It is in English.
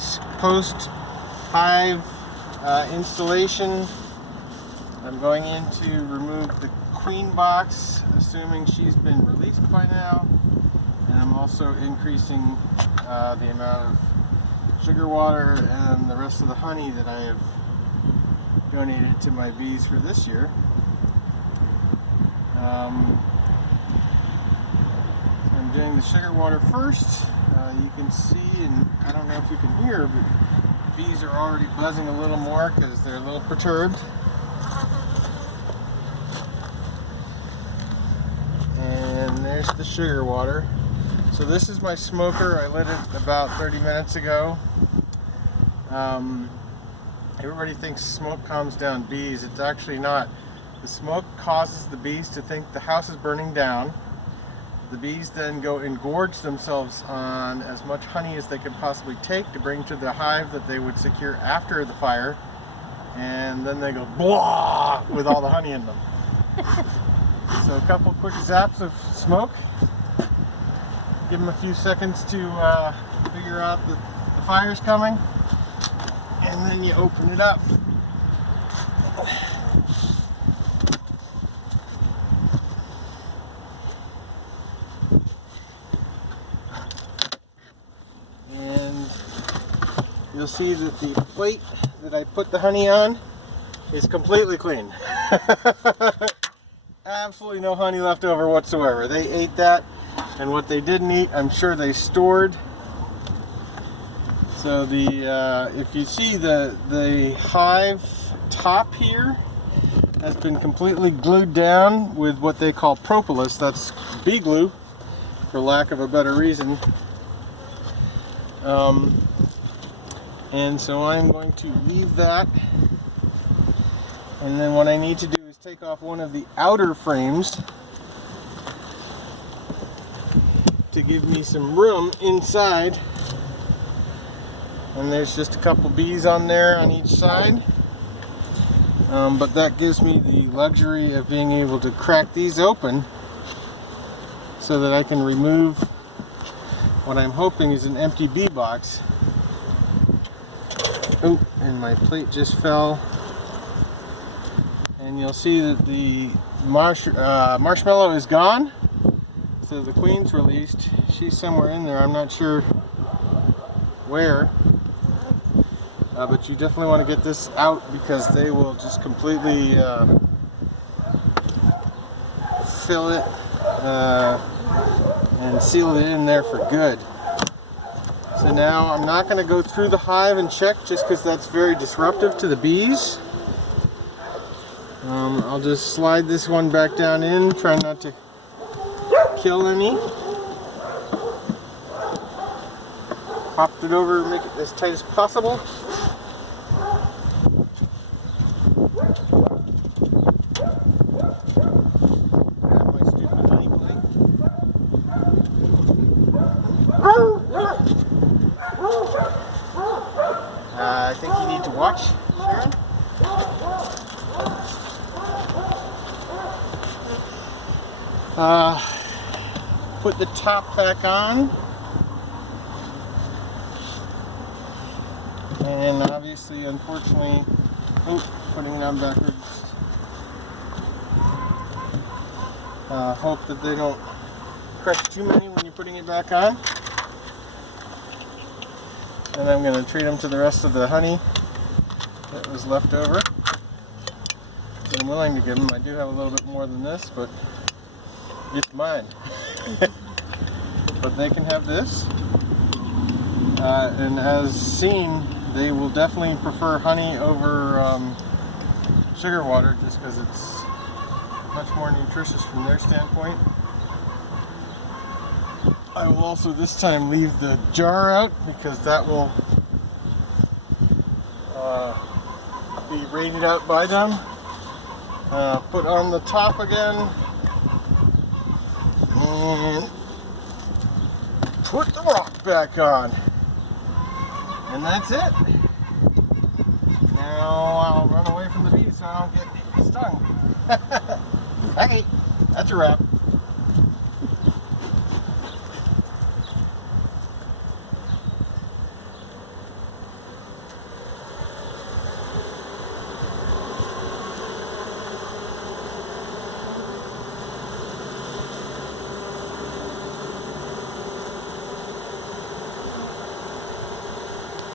bees post-hive installation. I'm going in to remove the queen box, assuming she's been released by now. And I'm also increasing the amount of sugar water and the rest of the honey that I have donated to my bees for this year. I'm doing the sugar water first. You can see, and I don't know if you can hear, but bees are already buzzing a little more because they're a little perturbed. And there's the sugar water. So this is my smoker. I lit it about 30 minutes ago. Everybody thinks smoke calms down bees. It's actually not. The smoke causes the bees to think the house is burning down. The bees then go and gorge themselves on as much honey as they can possibly take to bring to the hive that they would secure after the fire. And then they go blah with all the honey in them. So a couple quick zaps of smoke. Give them a few seconds to figure out that the fire's coming. And then you open it up. And you'll see that the plate that I put the honey on is completely clean. Absolutely no honey left over whatsoever. They ate that, and what they didn't eat, I'm sure they stored. So if you see the hive top here has been completely glued down with what they call propolis. That's bee glue, for lack of a better reason. And so I'm going to leave that, and then what I need to do is take off one of the outer frames to give me some room inside. And there's just a couple bees on there on each side, but that gives me the luxury of being able to crack these open so that I can remove what I'm hoping is an empty bee box. Oh, and my plate just fell. And you'll see that the marshmallow is gone. So the queen's released. She's somewhere in there. I'm not sure where. But you definitely want to get this out because they will just completely fill it and seal it in there for good. So now I'm not going to go through the hive and check just because that's very disruptive to the bees. I'll just slide this one back down in, try not to kill any. Popped it over, make it as tight as possible. Grab my stupid honey plate. I think you need to watch, Sharon. Put the top back on. And obviously, unfortunately, putting it on backwards. Hope that they don't crush too many when you're putting it back on. And I'm going to treat them to the rest of the honey that was left over that I'm willing to give them. I do have a little bit more than this, but it's mine. But they can have this. And as seen, they will definitely prefer honey over sugar water just because it's much more nutritious from their standpoint. I will also this time leave the jar out because that will be rated out by them. Put on the top again and put the rock back on. And that's it. Now I'll run away from the bees so I don't get stung. Okay, that's a wrap.